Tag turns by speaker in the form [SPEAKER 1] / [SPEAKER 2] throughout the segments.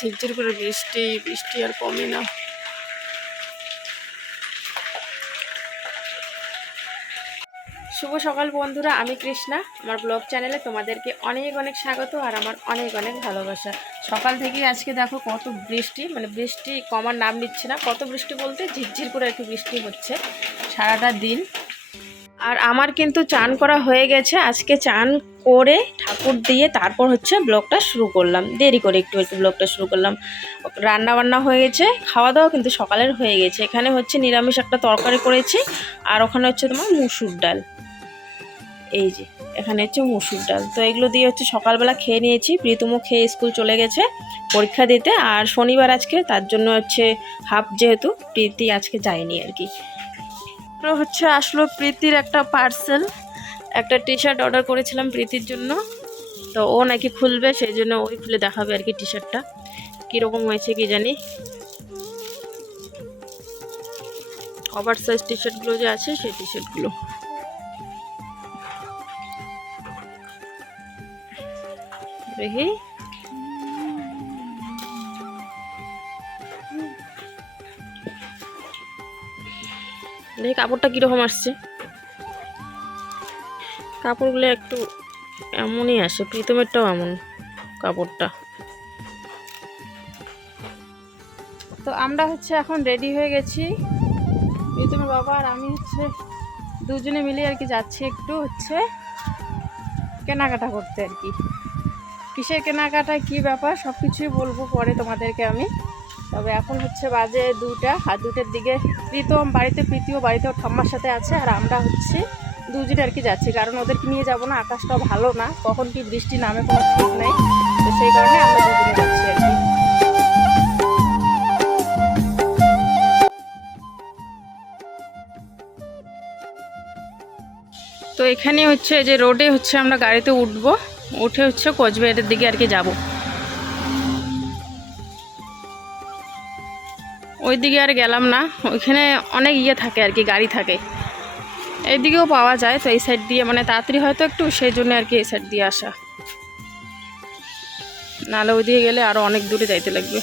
[SPEAKER 1] ঝিরঝির করে বৃষ্টি বৃষ্টি আর কমে না। শুভ সকাল বন্ধুরা, আমি কৃষ্ণা। আমার ব্লগ চ্যানেলে তোমাদেরকে অনেক অনেক স্বাগত আর আমার অনেক অনেক ভালোবাসা। সকাল থেকে আজকে দেখো কত বৃষ্টি মানে বৃষ্টি কমার নাম নিচ্ছে না। কত বৃষ্টি বলতে ঝিরঝির করে একটু বৃষ্টি হচ্ছে সারাটা দিন। আর আমার কিন্তু চান করা হয়ে গেছে। আজকে চান করে ঠাকুর দিয়ে তারপর হচ্ছে ব্লগটা শুরু করলাম। দেরি করে একটু একটু ব্লগটা শুরু করলাম। রান্না বান্না হয়ে গেছে। খাওয়া দাওয়া কিন্তু সকালের হয়ে গেছে। এখানে হচ্ছে নিরামিষ একটা তরকারি করেছি আর ওখানে হচ্ছে তোমার মুসুর ডাল। এই যে, এখানে হচ্ছে মুসুর ডাল। তো এগুলো দিয়ে হচ্ছে সকালবেলা খেয়ে নিয়েছি। প্রীতমও খেয়ে স্কুল চলে গেছে পরীক্ষা দিতে। আর শনিবার আজকে তার জন্য হচ্ছে হাফ যেহেতু, প্রীতি আজকে যায়নি আর কি। তো হচ্ছে আসলো প্রীতির একটা পার্সেল একটা টি শার্ট অর্ডার করেছিলাম প্রীতির জন্য। তো ও নাকি খুলবে, সেই জন্য ওই খুলে দেখাবে আর কি টি শার্টটা কীরকম হয়েছে কি জানি। ওভার সাইজ টি শার্টগুলো যে আছে, সেই টি শার্টগুলো দেখি। দেখি কাপড়টা কীরকম আসছে। কাপড়গুলো একটু এমনই আসে, প্রীতমেরটাও এমন কাপড়টা। তো আমরা হচ্ছে এখন রেডি হয়ে গেছি। প্রীতমের বাবা আর আমি হচ্ছে দুজনে মিলে আর কি যাচ্ছি একটু হচ্ছে কেনাকাটা করতে আর কি। কিসের কেনাকাটা, কি ব্যাপার সব কিছুই বলব পরে তোমাদেরকে আমি। তবে এখন হচ্ছে বাজে দুটা, আর দুটার দিকে প্রীতম বাড়িতে, প্রীতিও বাড়িতে, ওর ঠাম্মার সাথে আছে আর আমরা হচ্ছে দুজনে আর কি যাচ্ছি। কারণ ওদেরকে নিয়ে যাব না, আকাশটাও ভালো না, কখন কি বৃষ্টি নামে কোনো ঠিক নেই, তো সেই কারণে আমরা দুজনে যাচ্ছি আর কি। তো এখানে হচ্ছে যে রোডে হচ্ছে আমরা গাড়িতে উঠবো, উঠে হচ্ছে কোচবিহারের দিকে আর কি যাব। ওই দিকে আর গেলাম না। ওইখানে অনেক ইয়ে থাকে আর কি, গাড়ি থাকে। এইদিকেও পাওয়া যায় তো এই সাইড দিয়ে মানে তাড়াতাড়ি হয়তো একটু সেই জন্য আর কি এই সাইড দিয়ে আসা। নাহলে ওইদিকে গেলে আরও অনেক দূরে যাইতে লাগবে।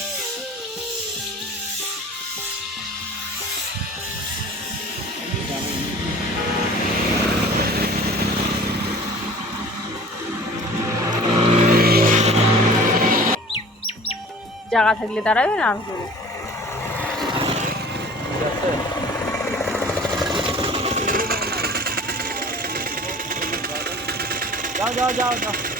[SPEAKER 1] জায়গা থাকলে দাঁড়াবে না আমি করব
[SPEAKER 2] যাও যাও যাও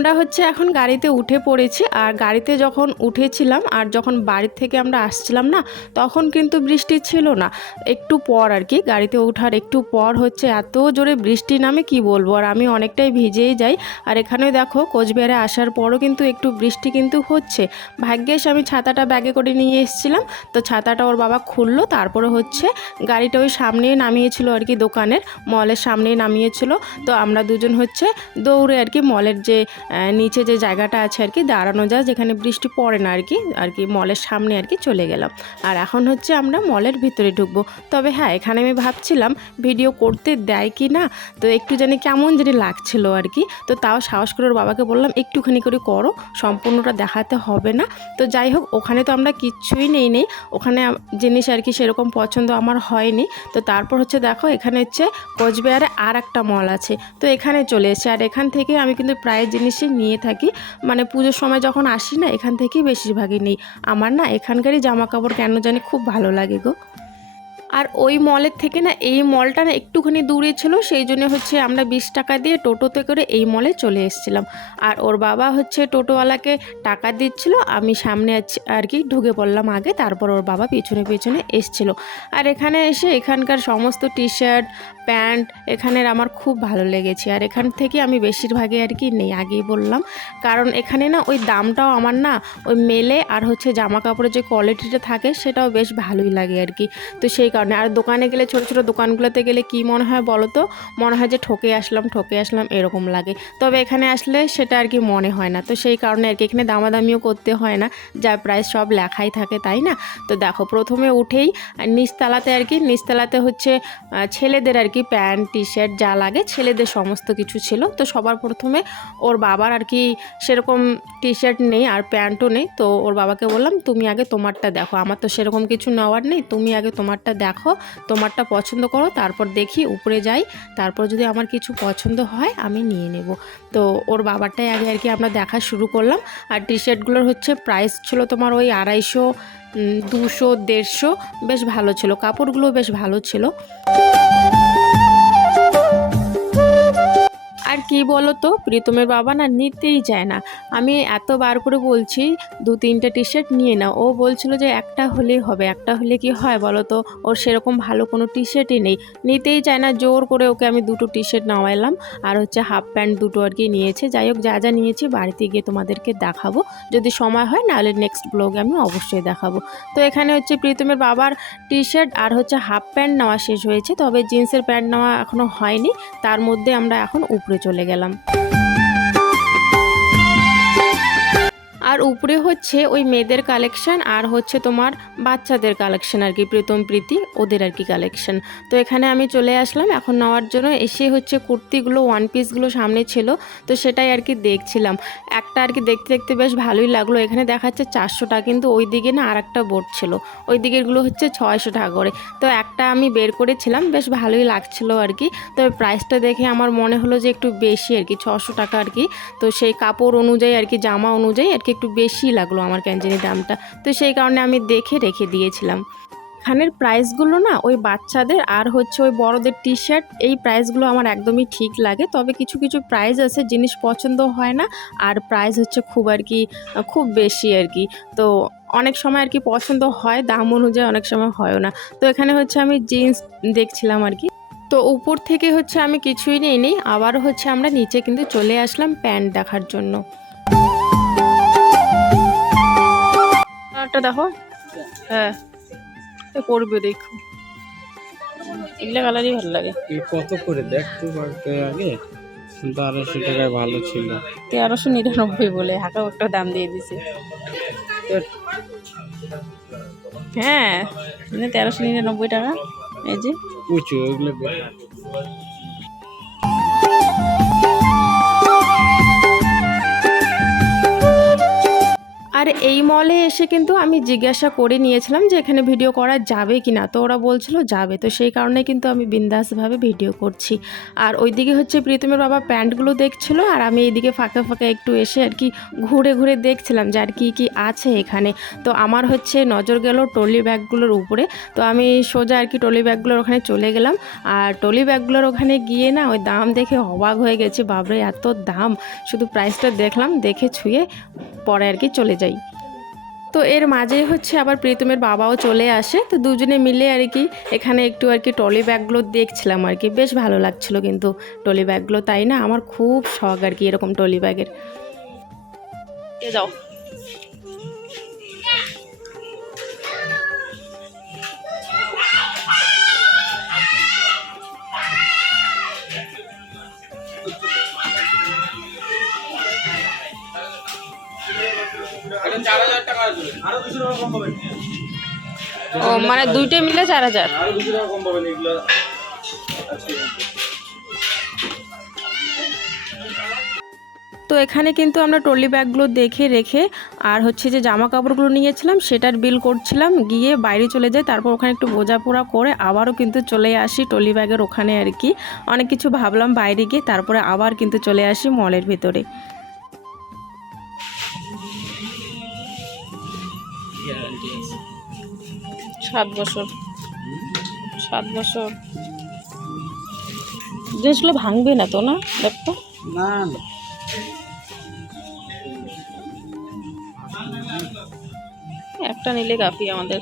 [SPEAKER 1] আমরা হচ্ছে এখন গাড়িতে উঠে পড়েছি আর গাড়িতে যখন উঠেছিলাম আর যখন বাড়ির থেকে আমরা আসছিলাম না, তখন কিন্তু বৃষ্টি ছিল না। একটু পর আর কি, গাড়িতে ওঠার একটু পর হচ্ছে এত জোরে বৃষ্টি নামে কি বলব? আর আমি অনেকটাই ভিজেই যাই। আর এখানে দেখো, কোচবিহারে আসার পরও কিন্তু একটু বৃষ্টি কিন্তু হচ্ছে। ভাগ্যেশ আমি ছাতাটা ব্যাগে করে নিয়ে এসেছিলাম। তো ছাতাটা ওর বাবা খুললো, তারপরে হচ্ছে গাড়িটা ওই সামনেই নামিয়েছিল আর কি দোকানের, মলের সামনেই নামিয়েছিল। তো আমরা দুজন হচ্ছে দৌড়ে আর কি মলের যে নিচে যে জায়গাটা আছে আর কি, দাঁড়ানো যায়, যেখানে বৃষ্টি পড়ে না আর কি আর কি মলের সামনে আর কি চলে গেলাম। আর এখন হচ্ছে আমরা মলের ভিতরে ঢুকবো। তবে হ্যাঁ এখানে আমি ভাবছিলাম ভিডিও করতে দেয় কি না, তো একটু জানি কেমন জানি লাগছিল আর কি। তো তাও সাহস করে ওর বাবাকে বললাম, একটুখানি করে করো, সম্পূর্ণটা দেখাতে হবে না। তো যাই হোক, ওখানে তো আমরা কিচ্ছুই নেই নেই। ওখানে জিনিস আর কি সেরকম পছন্দ আমার হয়নি। তো তারপর হচ্ছে দেখো, এখানে হচ্ছে কোচবিহারে আর একটা মল আছে। তো এখানে চলে এসেছে। আর এখান থেকে আমি কিন্তু প্রায় জিনিসই নিয়ে থাকি। মানে পুজোর সময় যখন আসি না, এখান থেকেই বেশিরভাগই নেই। আমার না এখানকারই জামা কাপড় কেন জানি খুব ভালো লাগে গো। আর ওই মলের থেকে না, এই মলটা না একটুখানি দূরে ছিল, সেই জন্য হচ্ছে আমরা বিশ টাকা দিয়ে টোটোতে করে এই মলে চলে এসেছিলাম। আর ওর বাবা হচ্ছে টোটোওয়ালাকে টাকা দিচ্ছিল, আমি সামনে আর কি, ঢুকে পড়লাম আগে, তারপর ওর বাবা পিছনে পিছনে এসছিল। আর এখানে এসে এখানকার সমস্ত টি শার্ট প্যান্ট এখানের আমার খুব ভালো লেগেছে। আর এখান থেকে আমি বেশিরভাগই আর কি নেই, আগেই বললাম। কারণ এখানে না ওই দামটাও আমার না ওই মেলে আর হচ্ছে জামা কাপড়ের যে কোয়ালিটিটা থাকে, সেটাও বেশ ভালোই লাগে আর কি। তো সেই কারণে। আর দোকানে গেলে, ছোটো ছোটো দোকানগুলোতে গেলে কি মনে হয় বলো তো? মনে হয় যে ঠকে আসলাম ঠকে আসলাম, এরকম লাগে। তবে এখানে আসলে সেটা আর কি মনে হয় না। তো সেই কারণে আর কি এখানে দামাদামিও করতে হয় না। যা প্রায় সব লেখাই থাকে, তাই না? তো দেখো, প্রথমে উঠেই নিচতলাতে আর কি, নিচতলাতে হচ্ছে ছেলেদের আর কি প্যান্ট টি শার্ট যা লাগে, ছেলেদের সমস্ত কিছু ছিল। তো সবার প্রথমে ওর বাবার আর কি সেরকম টি শার্ট নেই আর প্যান্টও নেই। তো ওর বাবাকে বললাম, তুমি আগে তোমারটা দেখো। আমার তো সেরকম কিছু নেওয়ার নেই। তুমি আগে তোমারটা দেখো তোমারটা পছন্দ করো, তারপর দেখি উপরে যাই, তারপর যদি আমার কিছু পছন্দ হয়, আমি নিয়ে নেব। তো ওর বাবারটাই আগে আর কি আমরা দেখা শুরু করলাম। আর টি শার্টগুলোর হচ্ছে প্রাইস ছিল তোমার ওই আড়াইশো দুশো, দেড়শো, বেশ ভালো ছিল। কাপড়গুলো বেশ ভালো ছিল। আর কি বলো তো প্রীতমের বাবা না নিতেই চায় না। আমি এত বার করে বলছি, দু তিনটে টি শার্ট নিয়ে নাও। ও বলছিল যে একটা হলেই হবে। একটা হলে কি হয় বলো তো ওর সেরকম ভালো কোনো টি শার্টই নেই। নিতেই চায় না। জোর করে ওকে আমি দুটো টি শার্ট নামাইলাম। আর হচ্ছে হাফ প্যান্ট দুটো আর কি নিয়েছে। যাই হোক, যা যা নিয়েছি বাড়িতে গিয়ে তোমাদেরকে দেখাবো। যদি সময় হয়, নাহলে নেক্সট ব্লগে আমি অবশ্যই দেখাবো। তো এখানে হচ্ছে প্রীতমের বাবার টি শার্ট আর হচ্ছে হাফ প্যান্ট নেওয়া শেষ হয়েছে। তবে জিন্সের প্যান্ট নেওয়া এখনও হয়নি। তার মধ্যে আমরা এখন উপরে চলে গেলাম। আর উপরে হচ্ছে ওই মেয়েদের কালেকশন আর হচ্ছে তোমার বাচ্চাদের কালেকশন আর কি, প্রীতম, প্রীতি, ওদের আর কি কালেকশন তো এখানে আমি চলে আসলাম, এখন নেওয়ার জন্য এসে হচ্ছে কুর্তিগুলো ওয়ান পিসগুলো সামনে ছিল, তো সেটাই আর কি দেখছিলাম। একটা আর কি দেখতে দেখতে বেশ ভালোই লাগল, এখানে দেখাচ্ছে চারশো টাকা, কিন্তু ওই দিকে না আর একটা বোর্ড ছিল, ওই দিকেরগুলো হচ্ছে ছয়শো টাকা করে। তো একটা আমি বের করেছিলাম, বেশ ভালোই লাগছিল আর কি, তবে প্রাইসটা দেখে আমার মনে হলো যে একটু বেশি আর কি, ছশো টাকা আর কি। তো সেই কাপড় অনুযায়ী আর কি, জামা অনুযায়ী আর কি একটু বেশি লাগল আমার ক্যাঞ্জিনি দামটা। তো সেই কারণে আমি দেখে রেখে দিয়েছিলাম। এখানের প্রাইসগুলো না ওই বাচ্চাদের আর হচ্ছে ওই বড়দের টি শার্ট এই প্রাইসগুলো আমার একদমই ঠিক লাগে। তবে কিছু কিছু প্রাইস আছে জিনিস পছন্দ হয় না, আর প্রাইস হচ্ছে খুব আর কি, খুব বেশি আর কি। তো অনেক সময় আর কি পছন্দ হয়, দাম অনুযায়ী অনেক সময় হয়ও না। তো এখানে হচ্ছে আমি জিন্স দেখছিলাম আর কি। তো উপর থেকে হচ্ছে আমি কিছুই নিই আবার হচ্ছে আমরা নিচে কিন্তু চলে আসলাম প্যান্ট দেখার জন্য। একটা দেখো। হ্যাঁ। করবে দেখো। এগুলো কালারই ভালো লাগে।
[SPEAKER 2] কত করে? দেখ তো আগে। কিন্তু টাকায় ভালো ছিল।
[SPEAKER 1] তেরোশো নিরানব্বই বলে হাঁকা একটা দাম দিয়ে দিছে। হ্যাঁ মানে তেরোশো নিরানব্বই টাকা। এই যে।
[SPEAKER 2] উঁচু ওগুলো
[SPEAKER 1] আর এই মলে এসে কিন্তু আমি জিজ্ঞাসা করে নিয়েছিলাম যে এখানে ভিডিও করা যাবে কি না তো ওরা বলছিল যাবে। তো সেই কারণে কিন্তু আমি বিন্দাসভাবে ভিডিও করছি। আর ওইদিকে হচ্ছে প্রীতমের বাবা প্যান্টগুলো দেখছিল আর আমি এইদিকে ফাঁকা ফাঁকা একটু এসে আর কি ঘুরে ঘুরে দেখছিলাম যে আর কি কি আছে এখানে। তো আমার হচ্ছে নজর গেল ট্রলি ব্যাগগুলোর উপরে। তো আমি সোজা আর কি ট্রলি ব্যাগগুলোর ওখানে চলে গেলাম। আর ট্রলি ব্যাগগুলোর ওখানে গিয়ে না ওই দাম দেখে অবাক হয়ে গেছে। বাবরে এত দাম। শুধু প্রাইসটা দেখলাম, দেখে ছুঁয়ে পরে আর কি চলে যাই। তো এর মাঝেই হচ্ছে আবার প্রীতমের বাবাও চলে আসে। তো দুজনে মিলে আর কি এখানে একটু আর কি টলি ব্যাগগুলো দেখছিলাম আর কি। বেশ ভালো লাগছিল কিন্তু টলি ব্যাগগুলো, তাই না? আমার খুব শখ আর কি এরকম টলি ব্যাগের। যাও। ও মানে দুইটা মিলে চার হাজার। তো এখানে কিন্তু আমরা ট্রলি ব্যাগগুলো দেখে রেখে আর হচ্ছে যে জামা কাপড়গুলো নিয়েছিলাম, সেটার বিল করছিলাম, গিয়ে বাইরে চলে যাই, তারপর ওখানে একটু বোঝাপোড়া করে আবারও কিন্তু চলে আসি ট্রলি ব্যাগের ওখানে আর কি। অনেক কিছু ভাবলাম বাইরে গিয়ে, তারপরে আবার কিন্তু চলে আসি মলের ভিতরে। সাত বছর। সাত বছর। জিনিসগুলো ভাঙবে না তো না? দেখতো
[SPEAKER 2] না না।
[SPEAKER 1] একটা নিলে কাফি আমাদের।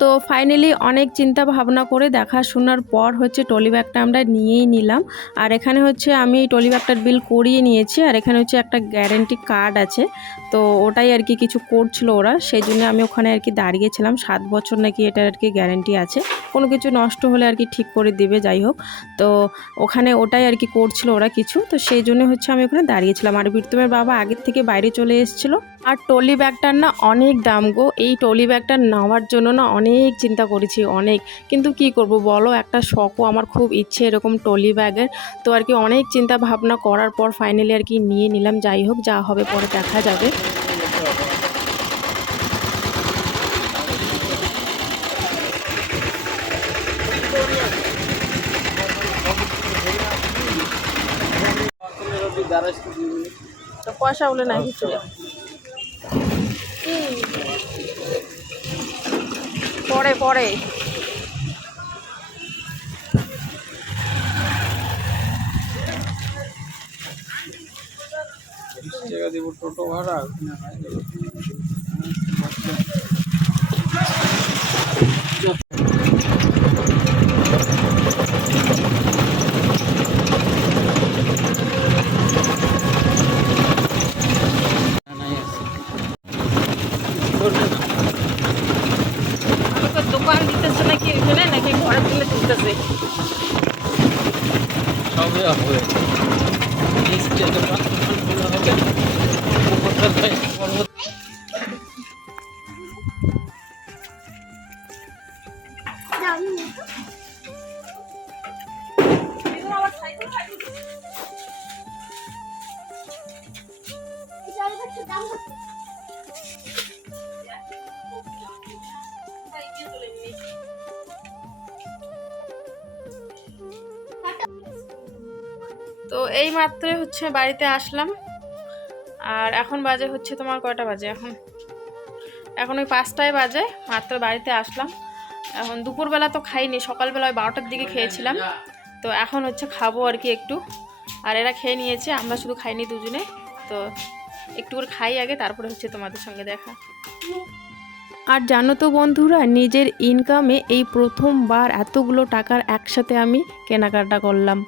[SPEAKER 1] তো ফাইনালি অনেক চিন্তা ভাবনা করে দেখাশোনার পর হচ্ছে টলি ব্যাগটা আমরা নিয়েই নিলাম। আর এখানে হচ্ছে আমি এই টলি ব্যাগটার বিল করিয়ে নিয়েছি আর এখানে হচ্ছে একটা গ্যারেন্টি কার্ড আছে। তো ওটাই আর কি কিছু করছিল ওরা, সেই জন্য আমি ওখানে আর কি দাঁড়িয়েছিলাম। সাত বছর নাকি এটার আর কি গ্যারেন্টি আছে। কোনো কিছু নষ্ট হলে আর কি ঠিক করে দিবে, যাই হোক। তো ওখানে ওটাই আর কি করছিল ওরা কিছু। তো সেই জন্য হচ্ছে আমি ওখানে দাঁড়িয়েছিলাম। আর বীরতমের বাবা আগের থেকে বাইরে চলে এসেছিল। আর টলি ব্যাগটার না অনেক দাম গো। এই টলি ব্যাগটা নেওয়ার জন্য না অনেক চিন্তা করেছি, অনেক। কিন্তু কি করব বলো, একটা শখও আমার খুব ইচ্ছে এরকম টলি ব্যাগের। তো আর কি অনেক চিন্তা ভাবনা করার পর ফাইনালি আর কি নিয়ে নিলাম। যাই হোক, যা হবে পরে দেখা যাবে। পয়সা বলে নাই কিছু পরে পরে
[SPEAKER 2] টোটো ভাড়া
[SPEAKER 1] হচ্ছে বাড়িতে আসলাম। আর এখন বাজে হচ্ছে তোমার কয়টা বাজে এখন? এখন ওই পাঁচটায় বাজে, মাত্র বাড়িতে আসলাম। এখন দুপুরবেলা তো খাইনি, সকালবেলা ওই বারোটার দিকে খেয়েছিলাম। তো এখন হচ্ছে খাব আর কি একটু। আর এরা খেয়ে নিয়েছে, আমরা শুধু খাইনি দুজনে। তো একটু করে খাই আগে, তারপরে হচ্ছে তোমাদের সঙ্গে দেখা। আর জানো তো বন্ধুরা, নিজের ইনকামে এই প্রথমবার এতগুলো টাকার একসাথে আমি কেনাকাটা করলাম।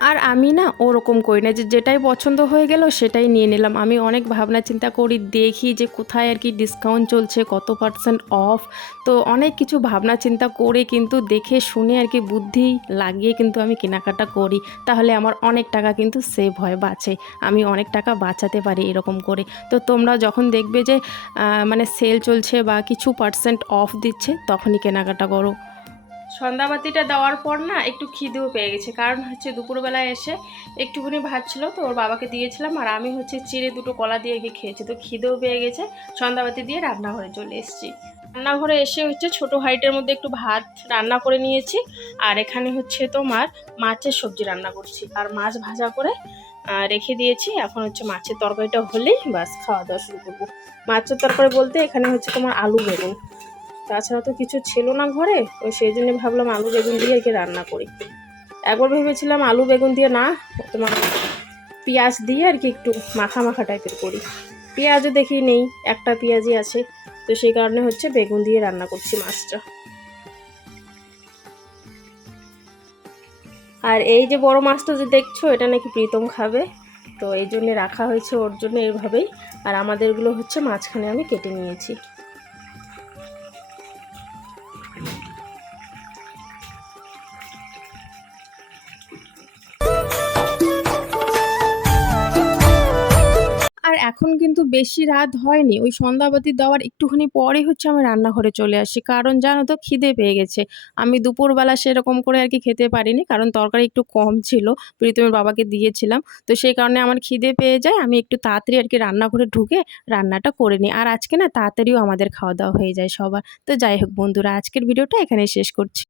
[SPEAKER 1] আর আমি না ওরকম করি না যে যেটাই পছন্দ হয়ে গেল সেটাই নিয়ে নিলাম। আমি অনেক ভাবনা চিন্তা করি, দেখি যে কোথায় আর কি ডিসকাউন্ট চলছে, কত পার্সেন্ট অফ তো অনেক কিছু ভাবনা চিন্তা করে কিন্তু দেখে শুনে আর কি বুদ্ধি লাগিয়ে কিন্তু আমি কেনাকাটা করি। তাহলে আমার অনেক টাকা কিন্তু সেভ হয় বাঁচে। আমি অনেক টাকা বাঁচাতে পারি এরকম করে। তো তোমরা যখন দেখবে যে মানে সেল চলছে বা কিছু পার্সেন্ট অফ দিচ্ছে, তখনই কেনাকাটা করো। সন্ধ্যাবাতিটা দেওয়ার পর না একটু খিদেও পেয়ে গেছে। কারণ হচ্ছে দুপুরবেলায় এসে একটুখানি ভাত ছিল তো, ওর বাবাকে দিয়েছিলাম আর আমি হচ্ছে চিড়ে দুটো কলা দিয়ে গিয়ে খেয়েছি। তো খিদেও পেয়ে গেছে, সন্ধ্যাবাতি দিয়ে রান্নাঘরে চলে এসেছি। রান্নাঘরে এসে হচ্ছে ছোট হাইটের মধ্যে একটু ভাত রান্না করে নিয়েছি আর এখানে হচ্ছে তোমার মাছের সবজি রান্না করছি। আর মাছ ভাজা করে রেখে দিয়েছি। এখন হচ্ছে মাছের তরকারিটা হলেই বাস খাওয়া দাওয়া শুরু করব। মাছের তরকারি বলতে এখানে হচ্ছে তোমার আলু বেগুন। তাছাড়া তো কিছু ছিল না ঘরে ওই সেই জন্য ভাবলাম আলু বেগুন দিয়ে আর কি রান্না করি। একবার ভেবেছিলাম আলু বেগুন দিয়ে না, তোমার পেঁয়াজ দিয়ে আর কি একটু মাখা মাখা টাইপের করি। পেঁয়াজও দেখি নেই, একটা পেঁয়াজই আছে, তো সেই কারণে হচ্ছে বেগুন দিয়ে রান্না করছি মাছটা। আর এই যে বড় মাছটা যে দেখছ, এটা নাকি প্রীতম খাবে, তো এই জন্যে রাখা হয়েছে ওর জন্য এইভাবেই। আর আমাদেরগুলো হচ্ছে মাঝখানে আমি কেটে নিয়েছি। এখন কিন্তু বেশি রাত হয়নি। ওই সন্ধ্যাবাতি দেওয়ার একটুখানি পরেই হচ্ছে আমি রান্নাঘরে চলে আসি। কারণ জানো তো, খিদে পেয়ে গেছে। আমি দুপুরবেলা সেরকম করে আর কি খেতে পারিনি, কারণ তরকারি একটু কম ছিল। প্রীতমের বাবাকে দিয়েছিলাম। তো সেই কারণে আমার খিদে পেয়ে যায়। আমি একটু তাড়াতাড়ি আর কি রান্নাঘরে ঢুকে রান্নাটা করে নিই। আর আজকে না, তাড়াতাড়িও আমাদের খাওয়া দাওয়া হয়ে যায় সবার। তো যাই হোক বন্ধুরা, আজকের ভিডিওটা এখানে শেষ করছি।